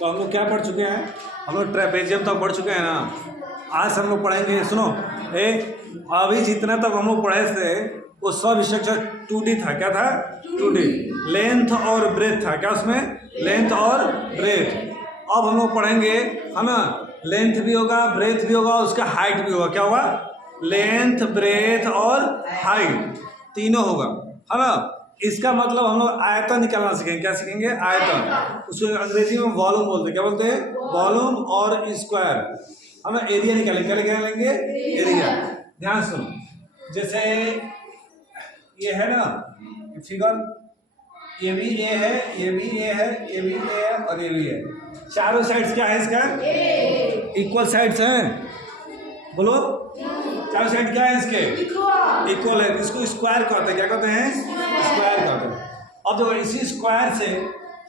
तो हम लोग क्या पढ़ चुके हैं? हम लोग ट्रेपेजियम तक पढ़ चुके हैं ना। आज हम लोग पढ़ेंगे, सुनो अभी जितना तक हम लोग पढ़े थे वो सब स्ट्रक्चर 2D था। क्या था? 2D। लेंथ और ब्रेथ था। क्या उसमें? लेंथ और ब्रेथ। अब हम लोग पढ़ेंगे, है ना, लेंथ भी होगा, ब्रेथ भी होगा, उसका हाइट भी होगा। क्या होगा? लेंथ, ब्रेथ और हाइट तीनों होगा, है ना। इसका मतलब हम लोग आयतन निकालना सीखेंगे। क्या सीखेंगे? आयतन। उसको अंग्रेजी में वॉल्यूम बोलते हैं। क्या बोलते हैं? वॉल्यूम और स्क्वायर। हम लोग एरिया निकालेंगे। क्या निकालेंगे? एरिया। ध्यान सुनो, जैसे ये है ना फिगर, ये भी ए है, ये भी ए है, ये भी ए है और ये भी है। चारों साइड्स क्या है इसका? इक्वल साइड्स हैं। बोलो, चारों साइड क्या है इसके? इक्वल है। इसको स्क्वायर कहते हैं। क्या कहते हैं? स्क्वायर कहते हैं। अब देखो, इसी स्क्वायर से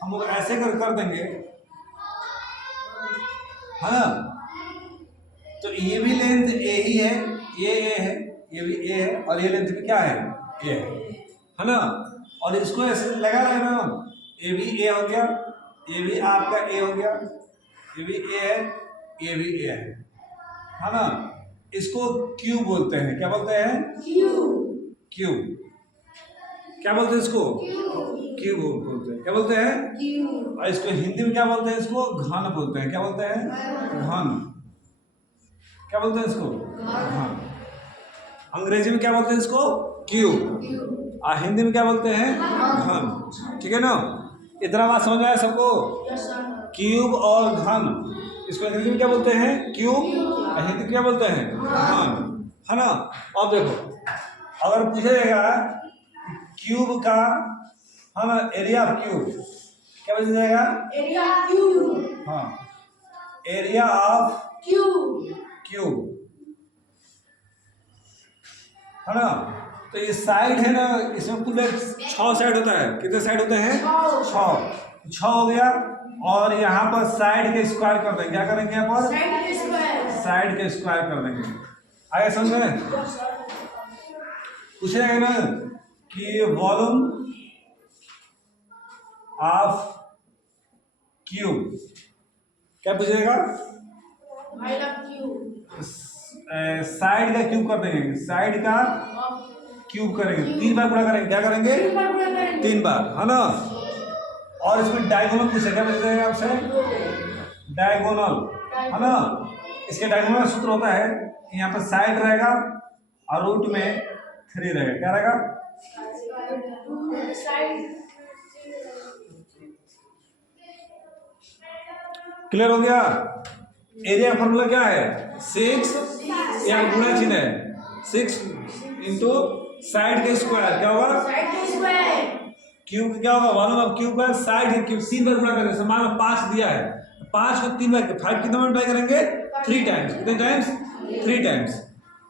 हम लोग ऐसे कर देंगे, है ना। तो ये भी लेंथ ए ही है, ये ए है, ये भी ए है और ये लेंथ भी क्या है? ए है ना। और इसको ऐसे लगा रहे ना, ये भी ए हो गया, ये भी आपका ए हो गया, ये भी ए है, ये भी ए है ना। इसको क्यूब बोलते हैं। क्या बोलते हैं? क्यूब। क्या बोलते हैं इसको? क्यूब बोलते हैं। क्या बोलते हैं? और इसको हिंदी में क्या बोलते हैं? इसको घन बोलते हैं। क्या बोलते हैं? घन। क्या बोलते हैं इसको? घन। अंग्रेजी में क्या बोलते हैं इसको? क्यूब। और हिंदी में क्या बोलते हैं? घन। ठीक है ना। इतना बात समझ में आया सबको? क्यूब और घन। इसको अंग्रेजी में क्या बोलते हैं? क्यूब। और हिंदी में क्या बोलते हैं? घन, है ना। अब देखो, अगर पूछा जाएगा क्यूब का, है ना, एरिया ऑफ क्यूब, क्या बोल जाएगा? Area cube. हाँ, एरिया ऑफ क्यूब, है ना। तो ये साइड है ना, इसमें कुल 6 साइड होता है। कितने साइड होते हैं? 6 हो गया। और यहाँ पर साइड के स्क्वायर कर देंगे। क्या करेंगे? यहाँ पर साइड के स्क्वायर कर देंगे। आगे समझ में? पूछेगा ना कि वॉल्यूम ऑफ क्यूब, क्या पूछेगा? साइड का क्यूब कर देंगे। साइड का क्यूब करेंगे, 3 बार पूरा करेंगे। क्या करेंगे? 3 बार, है ना। और इसमें डायगोनल पूछे। क्या पूछेगा आपसे? डायगोनल, है ना। इसके डायगोनल का सूत्र होता है, यहाँ पर साइड रहेगा और रूट में 3 रहेगा। क्या रहेगा? क्लियर हो गया? एरिया फॉर्मूला क्या है? 6 या गुणा चिन्ह है, 6 इंटू साइड के स्क्वायर। क्या होगा? क्यूब क्या होगा? वॉल्यूम ऑफ क्यूब का साइड के क्यूब 3 बार गुणा करेंगे। मान लो 5 दिया है, 5 को 3 बार, 5 कितना मल्टीप्लाई करेंगे? 3 टाइम्स। कितने टाइम्स? 3 टाइम्स।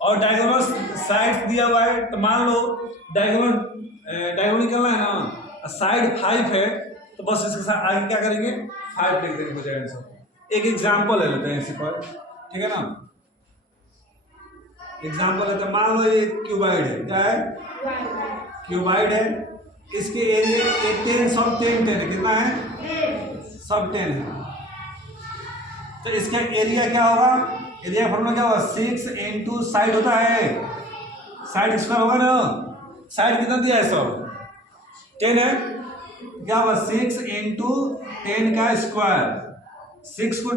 और डायगोनल साइड दिया हुआ है, तो मान लो डायगोनल निकलना है ना, साइड 5 है, तो बस इसके साथ आगे क्या करेंगे? 5 लिख देंगे, हो जाएगा आंसर। एक एग्जाम्पल ले लेते हैं इसी पर, ठीक है ना। एग्जाम्पल लेते हैं, मान लो ये क्यूबाइड है। क्या है? क्यूबाइड है। इसके एरिया 10 सब 10 है। कितना है? सब 10 है। तो इसका एरिया क्या होगा? एरिया फॉर्मूला क्या होगा? 6 इंटू साइड होता है, साइड स्क्वायर होगा ना। साइड कितना दिया है? सब 10 है। क्या होगा? 6 इंटू 10 का स्क्वायर। 6 को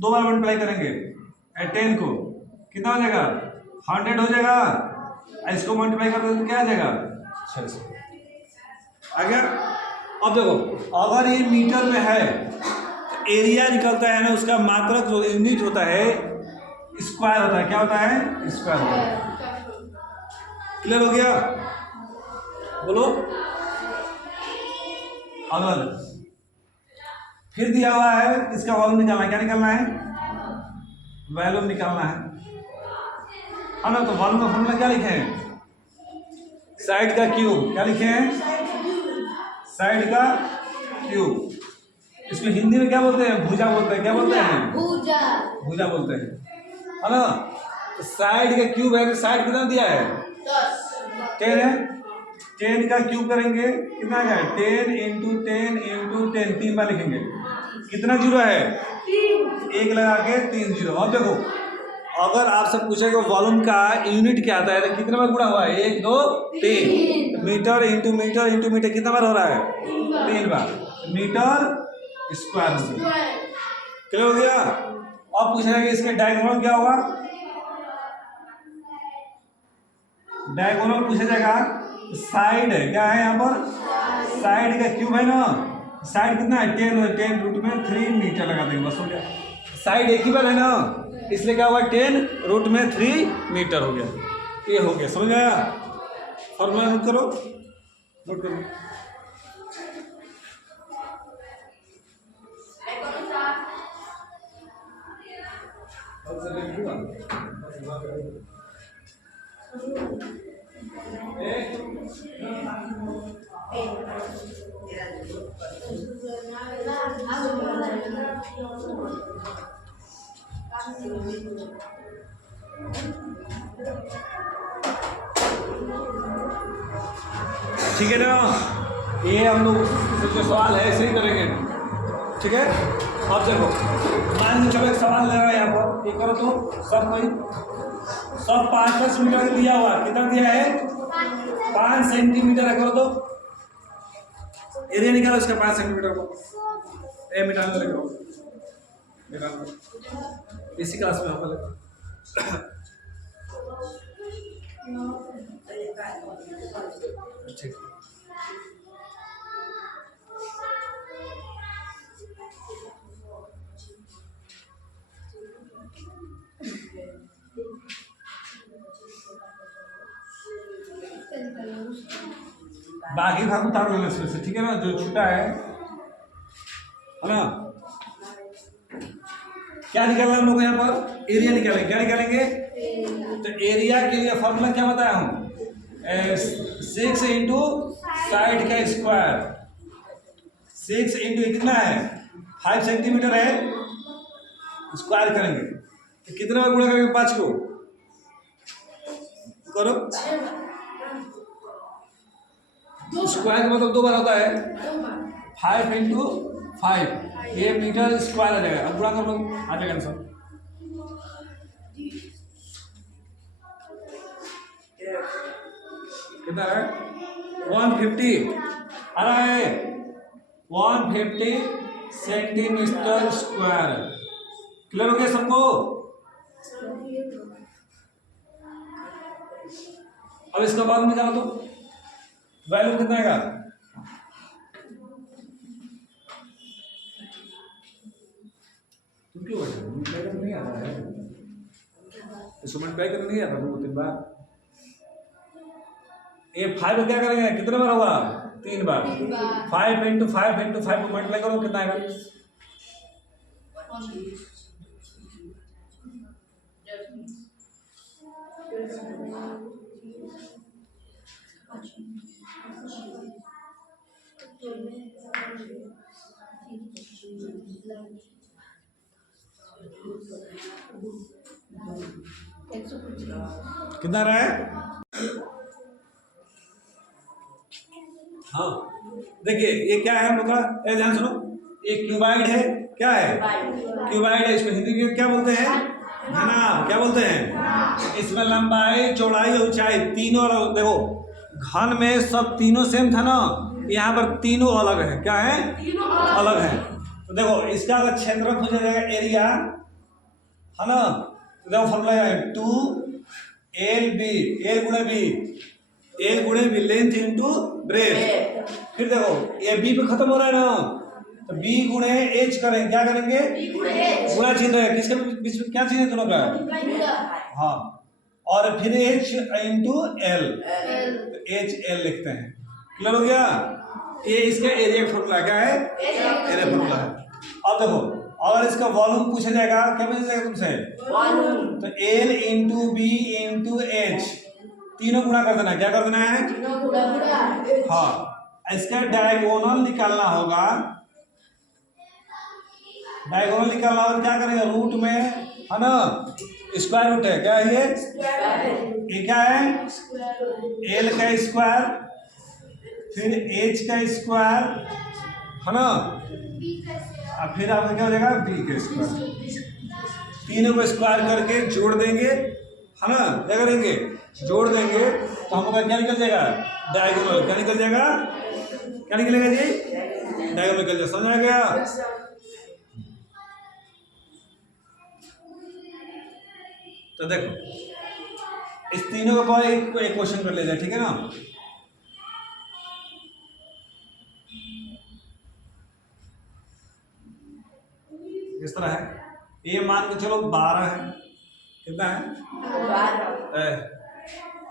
2 बार मल्टीप्लाई करेंगे, 10 को कितना हो जाएगा? 100 हो जाएगा। इसको मल्टीप्लाई कर दें तो क्या आ जाएगा? 600 आ गया। अब देखो, अगर ये मीटर में है तो एरिया निकलता है ना, उसका मात्रक जो यूनिट होता है स्क्वायर होता है। क्या होता है? स्क्वायर होता है। क्लियर हो गया? बोलो। अगला फिर दिया हुआ है, इसका वॉल्यूम निकालना है। क्या निकालना है? वॉल्यूम निकालना है ना। तो वॉल्यूम का फॉर्मूला क्या लिखे हैं? साइड का क्यूब। क्या लिखे हैं? साइड का क्यूब। इसको हिंदी में क्या बोलते हैं? भुजा बोलते हैं। क्या बोलते हैं? भुजा बोलते हैं, है ना। तो साइड का क्यूब है, तो साइड कितना दिया है? 10 है। 10 का क्यूब करेंगे, कितना है? 10 इंटू 10 इंटू 10, 3 बार लिखेंगे। कितना जीरो है? 1 लगा के 3 जीरो। अब देखो अगर आपसे पूछेगा वॉल्यूम का यूनिट क्या आता है तो कितने बार गुणा हुआ है? 1 2 3। Metre into metre into metre कितना बार हो रहा है? 3 बार। मीटर स्क्वायर क्लियर हो गया। अब पूछेगा कि इसके डायगोनल क्या होगा? डायगोनल पूछा जाएगा। साइड है क्या है यहाँ पर? साइड का क्यूब है ना। साइड कितना है? 10 रूट में 3 मीटर लगा देंगे बस हो गया। साइड एक ही बार है ना इसलिए क्या हुआ? 10 रूट में 3 मीटर हो गया। ये हो गया, समझ आया? फॉर्मूला नोट करो, नोट करो। ठीक है ना? ये हम लोग जो सवाल है ऐसे ही करेंगे, ठीक है? अब देखो मान लो चलो एक सवाल ले रहा है यहाँ पर, ये करो तो सब कोई सब 5 मीटर दिया हुआ, कितना दिया है? 5 सेंटीमीटर है। करो तो एरिया निकालो इसका 5 सेंटीमीटर को। ए मिटाने लगे इसी क्लास में हम ठीक। बाकी भाग उतार लेना इसमें से, ठीक है ना? जो छूटा है ना। क्या निकालना हम लोग यहाँ पर? एरिया निकालेंगे। क्या निकालेंगे? तो एरिया के लिए फॉर्मूला क्या बताया हूँ? 6 इंटू साइड का स्क्वायर। 6 इंटू कितना है? 5 सेंटीमीटर है, स्क्वायर करेंगे तो कितना बार गुणा करेंगे? 5 को करो। स्क्वायर का मतलब 2 बार होता है। 5 इंटू 5 ये मीटर स्क्वायर आ जाएगा। अब गुणा कर लो, आ जाएगा आंसर। कितना है? 150 आ रहा है। 150 सेंटीमीटर स्क्वायर। क्लियर हो गया सबको? अब इसका बाद निकालो तो वैल्यू कितना आएगा? तुम क्यों नहीं आ रहा है? इंस्ट्रूमेंट नहीं आता 2-3 बार। ये 5 को क्या करेंगे? कितने बार होगा? 3 बार। 5 इंटू 5 इंटू 5 को मल्टीप्लाई करो, कितना आएगा? कितना रहा है? हाँ देखिए ये क्या है हम लोग का? ध्यान सुनो, ये क्यूबाइड है। क्या है? क्यूबाइड है। इसको हिंदी में क्या बोलते हैं? घनाभ। क्या बोलते हैं? इसमें लंबाई चौड़ाई और ऊंचाई तीनों अलग। देखो घन में सब तीनों सेम था ना, यहाँ पर तीनों अलग है। क्या है? अलग है। तो देखो इसका अगर क्षेत्रफल पूछा जाएगा एरिया है ना, तो देखो फॉर्मूला है 2LB, एल गुणे बी, एल गुणे बी लेंथ इंटू ब्रेथ। फिर देखो ये बी पे खत्म हो रहा है ना, तो बी गुणे एच करेंगे। क्या करेंगे? गुणा चिन्ह है। किसके बीच में क्या चिन्ह है दोनों का? हाँ, और फिर H into L, H L लिखते हैं। क्लियर हो गया? ये इसका एरिया फॉर्मूला क्या है? एरिया फॉर्मूला है। अब देखो अगर इसका वॉल्यूम पूछा जाएगा, क्या पूछा जाएगा तुमसे? वॉल्यूम। तो L into B into H तीनों गुणा कर देना। क्या कर देना है? हाँ, इसका डायगोनल निकालना होगा। डायगोनल निकालना होगा क्या करेंगे? रूट में है ना, स्क्वायर रूट है। क्या है ये क्या है? एल का स्क्वायर, फिर एच का स्क्वायर, है ना। अब फिर आपका क्या हो जाएगा बी का स्क्वायर, तीनों को स्क्वायर करके जोड़ देंगे, है ना, क्या करेंगे जोड़ देंगे तो हमका क्या निकल जाएगा डायगोनल, क्या निकल जाएगा, क्या निकलेगा जी डायगोनल निकल जाएगा, समझ आ गया। तो देखो इस तीनों के बाद एक क्वेश्चन कर ले जाए, ठीक है ना। इस तरह है, ये मान के चलो 12 है, कितना है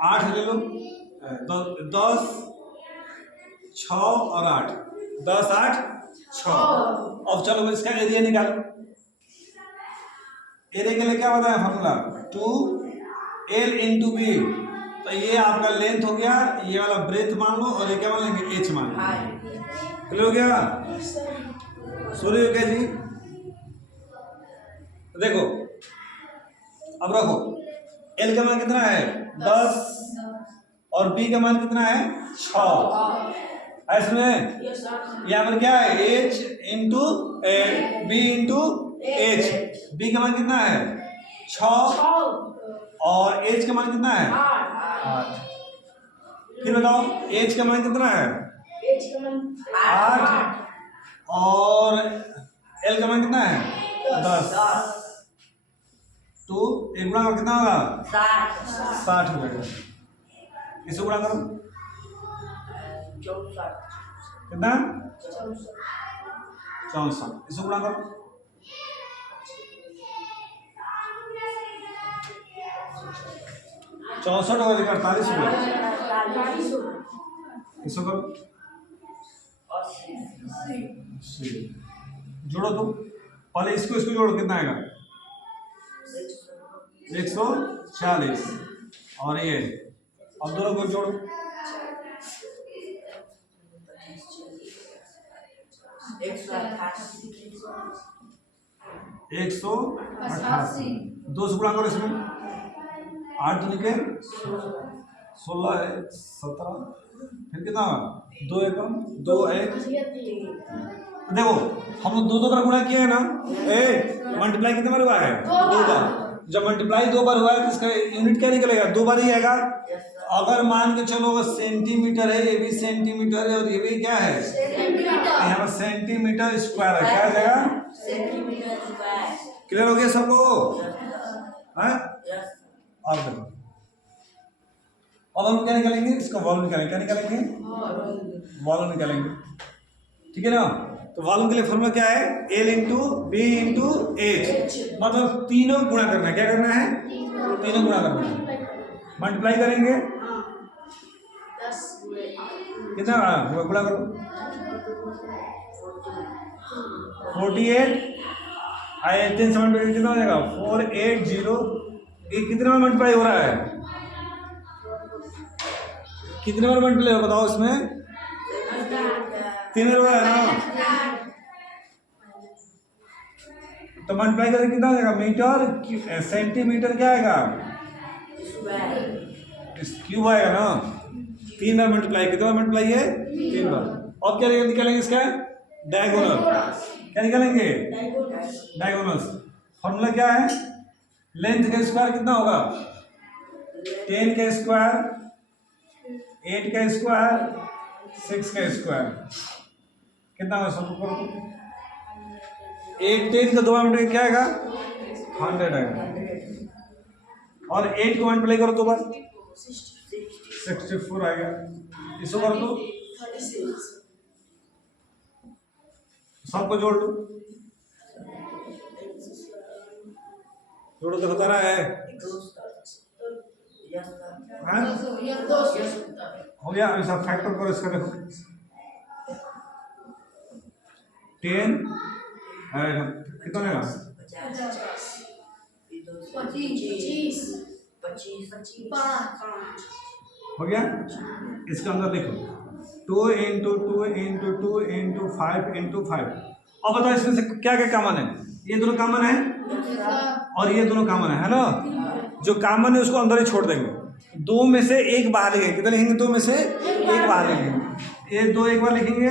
8 ले लो, 10 6 और 8, 10 8 6। अब चलो इसका एरिया निकालो। एरिया के लिए क्या बताया फॉर्मूला 2l इंटू बी, तो ये आपका लेंथ हो गया, ये वाला ब्रेथ मान लो और ये क्या मान लेंगे h मान लेंगे, क्लियर हो गया, सॉरी हो गया जी। देखो अब रखो L का मान कितना है 10 और B का मान कितना है 6, इसमें यहाँ पर क्या है H into B into H, B का मान कितना है 6 और H का मान कितना है 8। फिर बताओ H का मान कितना है 8 और L का मान कितना है 10, तो एक गुणा करो कितना होगा 60 हो जाएगा। इसे गुणा करो कितना 64, इसे गुणा करो 64 और 48 हो गया, इसे करो जोड़ो, तो पहले इसको जोड़ो कितना आएगा 140 और ये, अब दोनों को जोड़ो 188, 2 से गुणा करो इसमें, 8 दूनी के 16 है 17, फिर कितना होगा 2 एकम 2 1। देखो हम लोग दो बार गुणा किया है ना, मल्टीप्लाई कितने बार हुआ है 2 बार, जब मल्टीप्लाई 2 बार हुआ है तो इसका यूनिट क्या निकलेगा 2 बार ही आएगा। अगर मान के चलो सेंटीमीटर है, ये भी सेंटीमीटर है और ये भी क्या है यहाँ पर सेंटीमीटर स्क्वायर है, क्या आ जाएगा, क्लियर हो गया सबको, अब देखो अब हम क्या निकालेंगे, इसका वॉल्यूम निकालेंगे, क्या निकालेंगे वॉल्यूम निकालेंगे, ठीक है ना। तो वॉल्यूम के लिए फॉर्मूला क्या है L into B into H, मतलब तीनों गुणा करना है, क्या करना है तीनों गुणा करना है, मल्टीप्लाई करेंगे कितना गुणा करो 48 3 7 कितना हो जाएगा 480, ये कितने बार मल्टीप्लाई हो रहा है, कितने बार मल्टीप्लाई हो बताओ इसमें 3 बार है ना, तो मल्टीप्लाई करके कितना हो जाएगा मीटर सेंटीमीटर क्या आएगा क्यूब आएगा ना, 3 बार मल्टीप्लाई, कितना बार मल्टीप्लाई है 3 बार। अब क्या निकालेंगे इसका डायगोनल, क्या निकालेंगे डायगोनल्स, फॉर्मूला क्या है लेंथ का स्क्वायर कितना होगा 10 का स्क्वायर 8 का स्क्वायर 6 का स्क्वायर, कितना होगा सब करो, 8 10 का 2 बार क्या आएगा 100 आएगा, और 8 को मल्टीप्लाई करो 2 बार 64 आएगा, इसको कर दो सबको जोड़ लो, जोड़ो तो होता रहा है हो गया, ऐसा फैक्टर करो इसका, देखो 10 कितना लेगा 25 हो गया। इसके अंदर देखो 2 इंटू 2 इंटू 2 इंटू 5 इंटू 5। अब बताओ इसमें से क्या क्या कॉमन है, ये दोनों कॉमन है और ये दोनों कॉमन है ना, जो कॉमन है उसको अंदर ही छोड़ देंगे, 2 में से 1 बाहर लिखेंगे, कितना लिखेंगे 2 में से 1 बाहर लिखेंगे, ये 2 एक बार लिखेंगे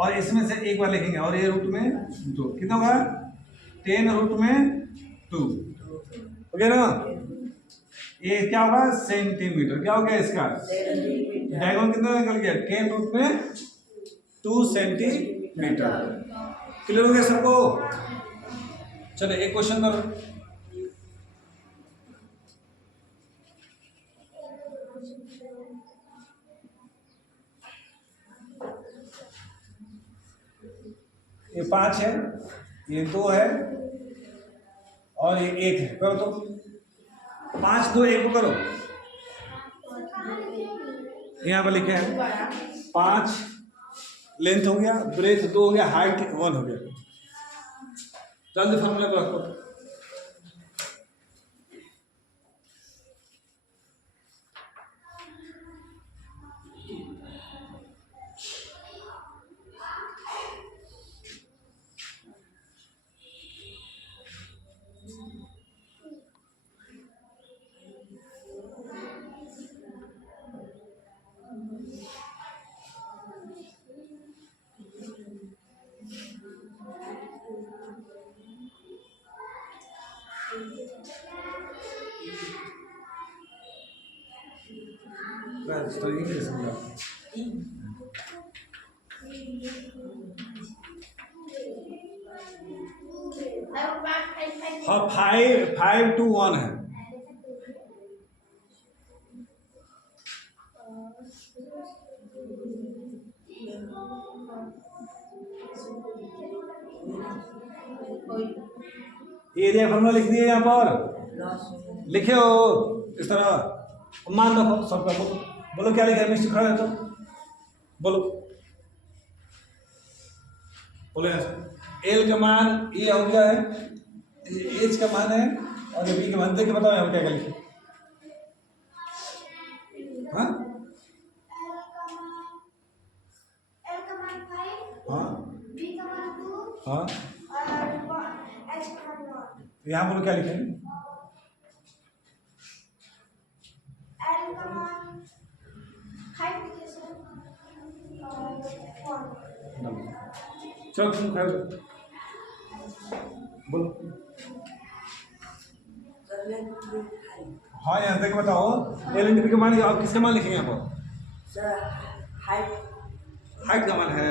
और इसमें से एक बार लिखेंगे और ये रूट में 2 कितना होगा 10 रूट में 2 ओके ना। ये क्या होगा सेंटीमीटर। क्या हो गया इसका डायगोनल कितना निकल गया 10 रूट में 2 सेंटीमीटर। क्लियर हो गया सबको। चलो एक क्वेश्चन करो। ये 5 है, ये 2 है और ये 1 है। करो तो 5 2 1 को करो। यहाँ पर लिखे हैं 5 लेंथ हो गया, ब्रेथ 2 हो गया, हाइट 1 हो गया। जल्दी फॉर्मूला को रखो। हाँ 5 to 1 है। एरिया फॉर्मूला लिख दिए यहाँ पर, लिखे हो इस तरह मान रखो सबका। बोलो क्या लिखा है मिस्टर खड़ा है तो बोलो बोले। एल का मान ये हो गया है, एच का मान है और ये बी का मान। देखिए बताओ यहाँ क्या क्या लिखे। हाँ हाँ हाँ यहाँ बोलो क्या लिखे। चलो तुम कर बोलो। हाँ यहाँ तक बताओ एल एंड बी का मान। आप किसका मान लिखेंगे यहाँ पर? हाइट का मान है।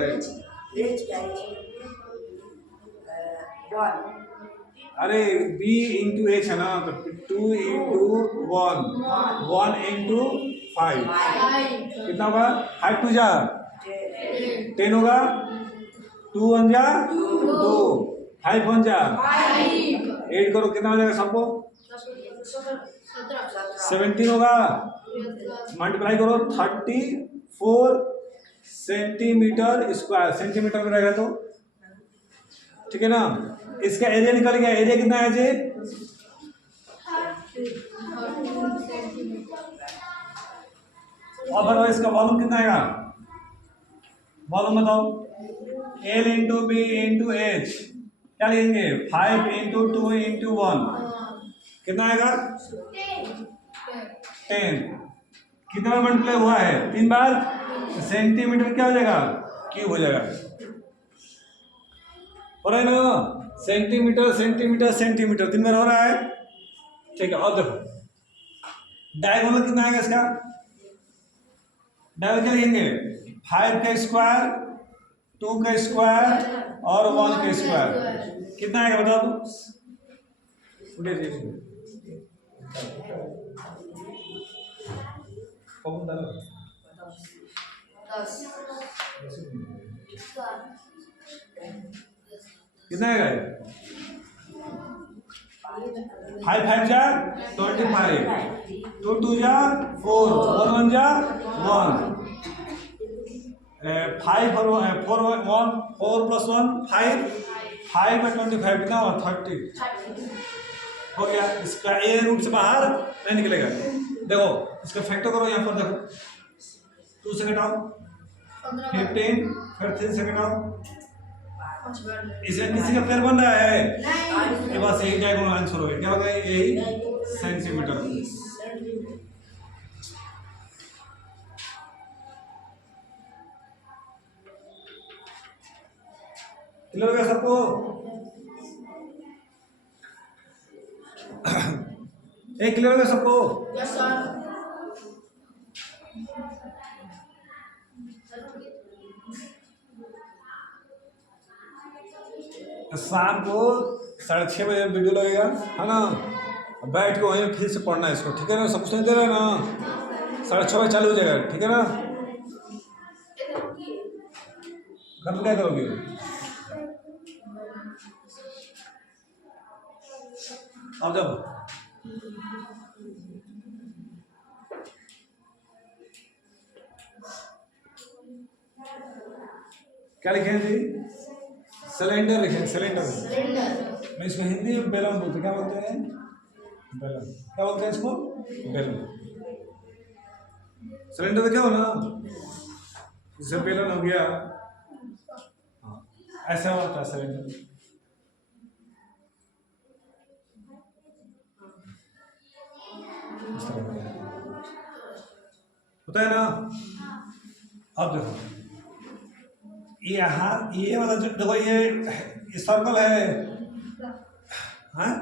अरे b इंटू एच है ना, तो 2 इंटू 1 इंटू 5 कितना होगा? हाइट 2 जा 10 होगा, 2 1 जा 2, 5 1 जा 8 करो कितना हो जाएगा सबको? 17 होगा। मल्टीप्लाई करो 34 सेंटीमीटर स्क्वायर। सेंटीमीटर में रहेगा तो ठीक है ना। इसका एरिया निकल गया। एरिया कितना है जी? और बताओ इसका वॉल्यूम कितना आएगा? वॉल्यूम बताओ। L into B into H क्या लिखेंगे? 5 इंटू 2 इंटू 1 कितना आएगा? 10। कितना बार मल्टीप्लाई हुआ है? 3 बार। सेंटीमीटर क्या हो जाएगा? क्यूब हो जाएगा। हो रहा है ना? सेंटीमीटर सेंटीमीटर सेंटीमीटर 3 बार हो रहा है। ठीक है। और देखो डायगोनल कितना आएगा इसका? डायगोनल क्या लिखेंगे? 5 का स्क्वायर, 2 का स्क्वायर और 1 का स्क्वायर कितना आएगा बताओ तो। कितना आएगा? 5 5 जा 25, 2 2 जा 4, 1 1 जा 1, 5 और 4 1 4 प्लस 1 5, 5 में 25 कितना हुआ? 30 हो गया। इसका ए रूट से बाहर नहीं निकलेगा। देखो इसका फैक्टर करो यहाँ पर। देखो 2 से घटाओ 15, फिर 3 से घटाओ। इसमें किसी का पेयर बन रहा है? ये बस यही डायगोनल आंसर हो गया। क्या होगा? यही सेंटीमीटर। क्लियर हो गया सबको? एक क्लियर हो गया सबको? Yes sir. शाम को 6:30 बजे वीडियो लगेगा, है ना? बैठ के वहीं फिर से पढ़ना है इसको, ठीक है ना? सब कुछ नहीं दे रहा है ना? 6:30 बजे चालू हो जाएगा, ठीक है ना? घर में क्या करोगे? अब जब क्या लिखे हैं जी? सिलेंडर लिखे, सिलेंडर। मैं इसको हिंदी में बेलन बोलते, क्या बोलते हैं? बेलन। क्या बोलते हैं इसको? बेलन। सिलेंडर तो क्या हो ना, जैसे बेलन हो गया, हाँ ऐसा होता है सिलेंडर। होता है ना? अब देखो यहाँ ये वाला जो देखो, ये सर्कल है, हाँ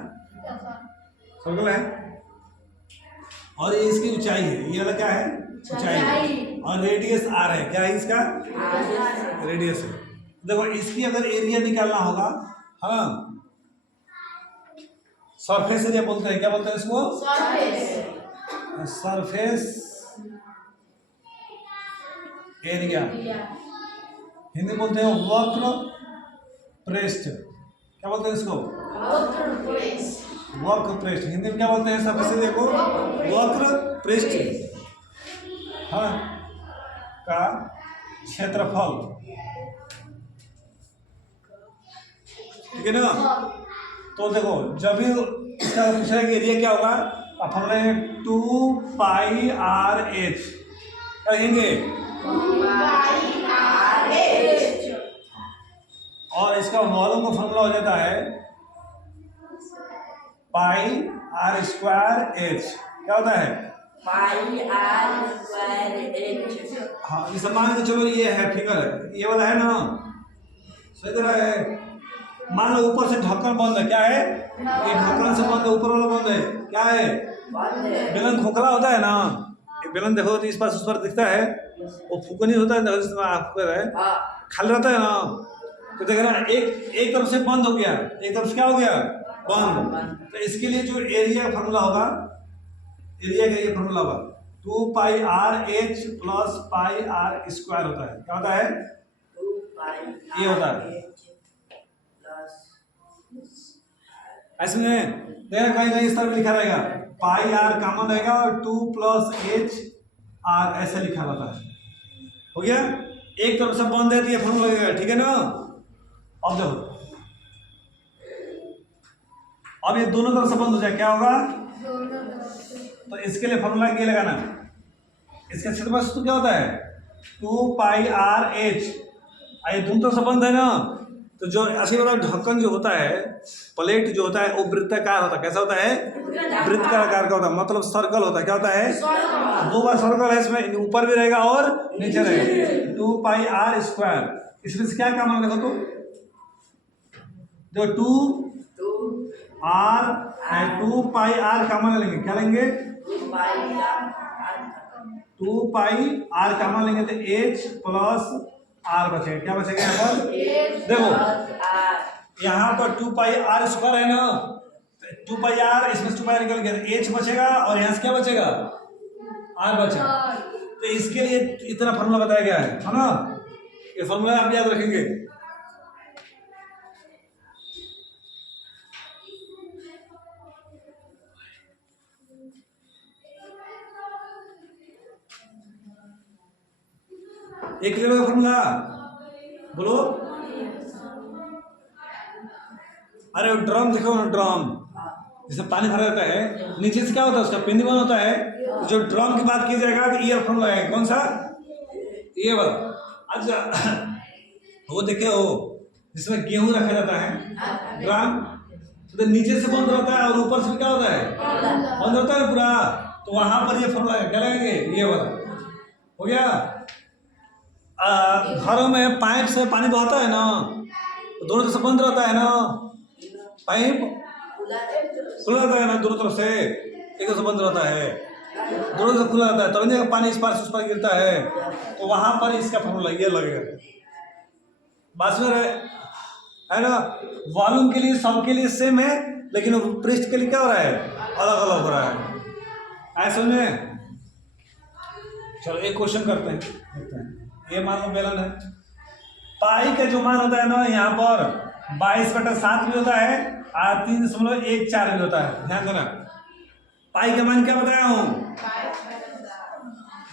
सर्कल है, और ये इसकी ऊंचाई है, ये वाला क्या है? ऊंचाई। और रेडियस आर है, क्या है इसका? रेडियस है। देखो इसकी अगर एरिया निकालना होगा, हाँ सरफेस एरिया बोलते हैं, क्या बोलते हैं इसको? Surface area. हिंदी बोलते हैं वक्र पृष्ठ, क्या बोलते हैं इसको? वक्र पृष्ठ। हिंदी में क्या बोलते हैं सरफेस एरिया को? वक्र पृष्ठ, हाँ का क्षेत्रफल, ठीक है ना? तो देखो जब भी इसका पूछा कि एरिया क्या होगा, अब हम लोग 2πr/h क्या लिखेंगे? और इसका वॉल्यूम का फॉर्मूला हो जाता है πr²h। क्या होता है? πr²h। हाँ इसे मान के चलो ये है फिगर है, ये वाला है ना, सही तरह है। मान लो ऊपर से ढक्कन बंद है, क्या है? ये ढक्कन से बंद है, ऊपर वाला बंद है, क्या है? बेलन खोखला होता है ना, ये बेलन देखो तो इस पास उस पर दिखता है, वो फूकनी होता है, देखो जिसमें आप फूक है खाली रहता है ना, तो देख रहा एक तरफ से बंद हो गया, एक तरफ से क्या हो गया? बंद। तो इसके लिए जो एरिया का फॉर्मूला होगा, एरिया का ये फॉर्मूला होगा 2πr/h + πr² होता है, क्या होता है? ये होता है ऐसे में देखा कहीं कहीं इस तरह लिखा रहेगा, πr कॉमन रहेगा और 2 + h/r ऐसे लिखा रहता है। हो गया? एक तरफ से बंद है तो ये फॉर्मूला लगेगा, ठीक है ना? अब देखो, अब ये दोनों तरफ से बंद हो जाए, क्या होगा? तो इसके लिए फॉर्मूला ये लगाना, इसका क्षेत्रफल सूत्र क्या होता है? 2πr/h। ये दोनों तरफ से बंद है ना, तो जो ऐसे वाला ढक्कन जो होता है, प्लेट जो होता है, वो वृत्ताकार होता है। कैसा होता है? वृत्ताकार का होता है, मतलब सर्कल होता है। क्या होता है? दो बार सर्कल है, इसमें ऊपर भी रहेगा और नीचे रहेगा। 2πr²। इसमें से क्या काम है देखो तो, जो 2πr कॉमन लेंगे, क्या लेंगे? 2πr कॉमन लेंगे तो h + r बचेगा। क्या बचेगा यहाँ पर? देखो यहाँ पर 2πr² है ना, 2πr, इसमें 2πr निकल गया, h बचेगा और यहाँ से क्या बचेगा? r बचेगा। तो इसके लिए इतना फॉर्मूला बताया गया है ना? ये फॉर्मूला आप याद रखेंगे। एक क्लियर होगा फॉर्मूला? बोलो। अरे ड्रम देखो ना, ड्रम जिसमें पानी भरा रहता है, नीचे से क्या होता है? उसका पिंडी बन होता है। तो जो ड्रम की बात की जाएगा तो ये फॉर्मूला है, कौन सा? ये वाला। अच्छा वो देखे हो जिसमें गेहूं रखा जाता है, ड्रम, तो नीचे से बंद रहता है और ऊपर से क्या होता है? बंद रहता है पूरा। तो वहां पर ये फॉर्मूला क्या लगेंगे? ये वाला। हो गया? घरों में पाइप से पानी बहता है ना, तो दोनों तरफ से बंद रहता है ना, पाइप खुला रहता है ना दोनों तरफ से, एक तरफ से बंद रहता है, दोनों तरफ खुला रहता है, तभी तो पानी इस पार से उस पार गिरता है। तो वहां पर इसका फॉर्मूला ये लगेगा, बात में है ना। वॉल्यूम के लिए सबके लिए सेम है, लेकिन पृष्ठ के लिए क्या हो रहा है, अलग अलग हो रहा है। आए समझ में? चलो एक क्वेश्चन करते हैं। ये मान लो बेलन है, पाई का जो मान होता है ना यहाँ पर 22/7 भी होता है और 3.14 भी होता है। ध्यान देना, पाई का मान क्या बताया हूँ,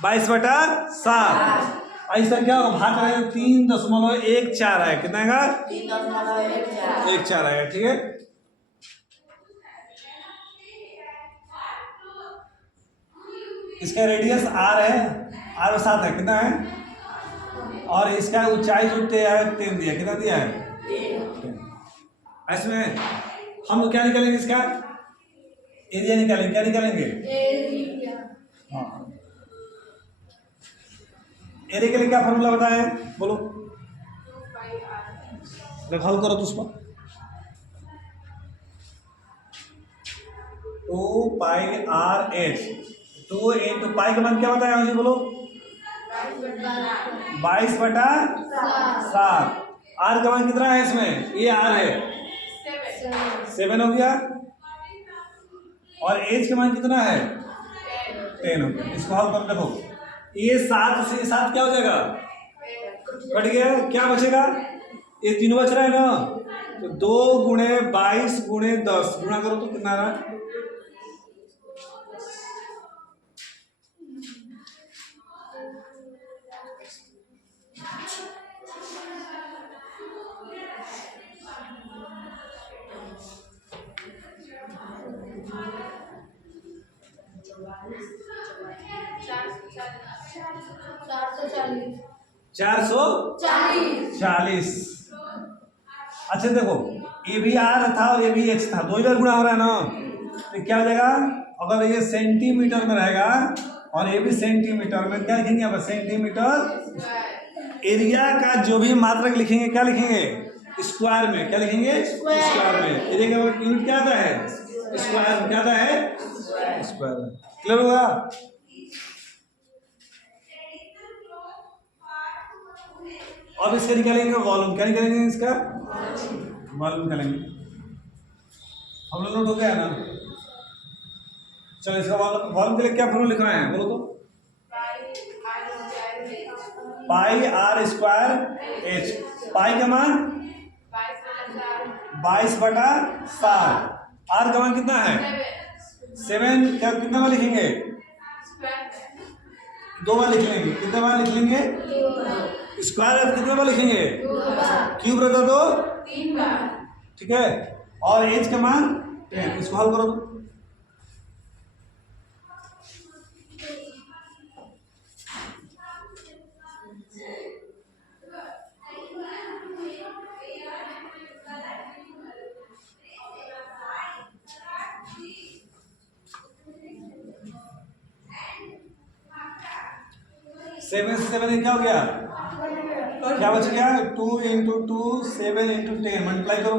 22/7। ऐसा क्या होगा, भाग रहे 3.14 है, कितना आएगा, 3.14 आएगा। ठीक है, इसका रेडियस आर है, आर 7 है, कितना है, और इसका ऊंचाई जो है 10 दिया, कितना दिया है, 10। इसमें हम लोग क्या निकालेंगे, इसका एरिया निकालेंगे। क्या निकालेंगे, हाँ, एरिया के लिए क्या फॉर्मूला बताया है, बोलो, हल करो तो उसको। 2πr/h, 2 इंटू पाई का मान क्या बताया मुझे, बोलो, 22/7। आर का मान कितना है इसमें, ये आर है 7 हो गया, और एच का मान कितना है 10 हो गया। इसको हल कर देखो, ये 7 से 7 क्या हो जाएगा, कट गया, क्या बचेगा, ये 3 बच रहा है ना, तो 2 गुणे 22 गुणे 10 गुणा करो तो कितना रहा, 440। अच्छा देखो, ये भी आर था और ये भी एच था, दो इधर गुणा हो रहा है ना, तो क्या हो जाएगा, अगर ये सेंटीमीटर में रहेगा और ये भी सेंटीमीटर में, क्या लिखेंगे अब, सेंटीमीटर। एरिया का जो भी मात्रक लिखेंगे क्या लिखेंगे, स्क्वायर में, क्या लिखेंगे, स्क्वायर में। एरिया का यूनिट क्या आता है, स्क्वायर में, क्या आता है, स्क्वायर में। क्लियर होगा? अब इसका निकालेंगे वॉल्यूम, क्या निकालेंगे, इसका वॉल्यूम निकालेंगे। हम लोग नोट हो गया ना, चलो इसका वॉल्यूम के लिए क्या फॉर्मूला लिखना है, बोलो तो, πr²h। पाई का मान 22/7, आर का मान कितना है 7, क्या कितना बार लिखेंगे, 2 बार लिख लेंगे, कितना बार लिख लेंगे, स्क्वायर है तो कितना बार लिखेंगे, क्यूब रहता तो 3 बार। ठीक है, और एच का मान 10, इसको हल करो तो, सेवन से 7 क्या हो गया, क्या बच गया, 2 × 2 7 × 10 मल्टीप्लाई करो,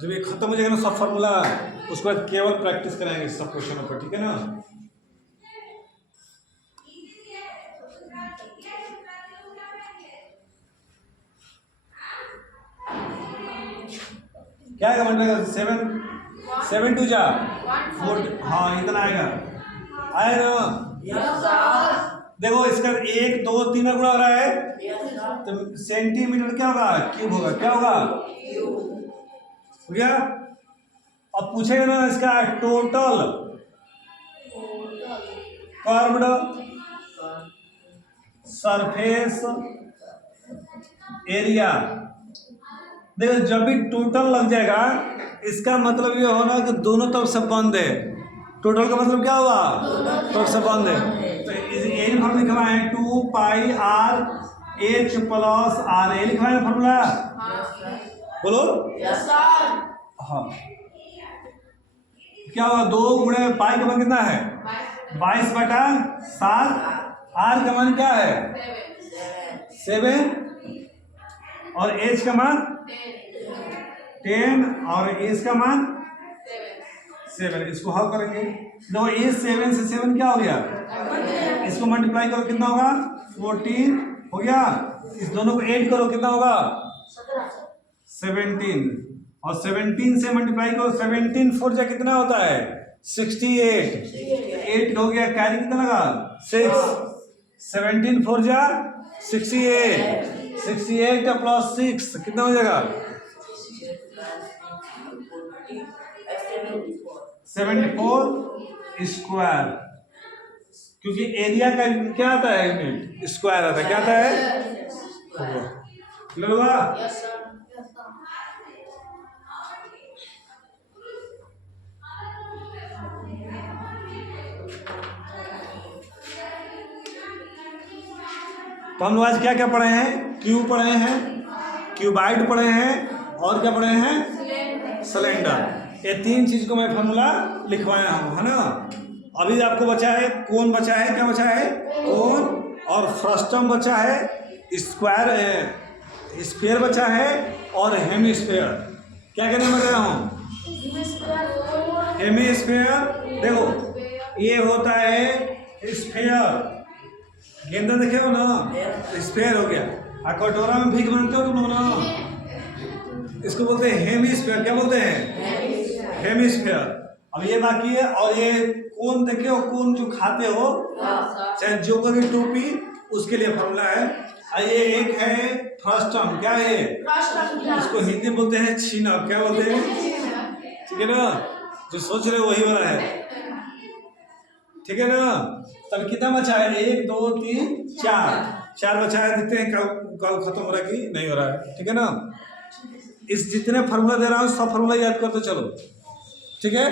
जब ये खत्म हो जाएगा ना सब फॉर्मूला, उसके बाद केवल प्रैक्टिस कराएंगे सब क्वेश्चनों पर। ठीक है ना, क्या आएगा मल्टीप्लाई, 7 2 जा 4, हाँ इतना आएगा, आएगा ना। देखो इसका 1 2 3 गुणा हो रहा है, तो सेंटीमीटर क्या होगा, क्यूब होगा, क्या होगा, हो गया। अब पूछेगा ना इसका टोटल कर्व्ड सरफेस एरिया। देखो जब भी टोटल लग जाएगा, इसका मतलब ये होना कि दोनों तरफ से बंद है। टोटल का मतलब क्या हुआ, तरफ से बंद है। तो यही हम लिखवा है 2πr/h + r, ये लिखवा है फॉर्मूला, बोलो हाँ। क्या होगा, 2 गुणे पाई का मान कितना है 22/7। आर का मान क्या है 7 और एच का मान 10 और एच का मान 7। इसको हल करेंगे। देखो ए 7 से 7 क्या हो गया, इसको मल्टीप्लाई करो कितना होगा 14 हो गया। इस दोनों को ऐड करो कितना होगा 17 और 17 से मल्टीप्लाई करो 17 4 जा कितना होता है 68। 8 हो गया, कैरी कितना लगा 6। 17 4 जा 68। 68 का प्लस 6 कितना हो जाएगा 74 स्क्वायर, क्योंकि एरिया का क्या आता है यूनिट स्क्वायर आता है। क्या आता है क्लियर हुआ। Yes, sir. तो हम लोग आज क्या क्या पढ़े हैं, क्यूब पढ़े हैं, क्यूबाइड पढ़े हैं और क्या पढ़े हैं सिलेंडर। ये 3 चीज को मैं फॉर्मूला लिखवाया हूँ, है ना। अभी आपको बचा है कोन बचा है, क्या बचा है कोन, और फ्रस्टम बचा है, स्क्वायर बचा है और हेमिस्फीयर। क्या कहने में गया हूँ हेमिस्फीयर। देखो ये होता है स्फीयर, गेंदा देखे हो ना स्फीयर हो गया। और कटोरा में भीख बनते हो तुम लोग ना, इसको बोलते हैं हेमिस्फीयर। क्या बोलते हैं हेमिस्फीयर। अब ये बाकी है, और ये कोन देखे हो, कोन जो खाते हो चाहे जोकर की टोपी उसके लिए फॉर्मूला है। और ये एक है फ्रस्टम, क्या है इसको हिंदी में बोलते हैं छीनक। क्या बोलते हैं ठीक है ना, जो सोच रहे हो वही वाला है, ठीक है ना। तब कितना बचा है 1 2 3 4 बचा है। देखते हैं कल खत्म हो रहा है कि नहीं हो रहा है, ठीक है ना। इस जितने फार्मूला दे रहा हूँ सब फार्मूला याद करते चलो, ठीक है।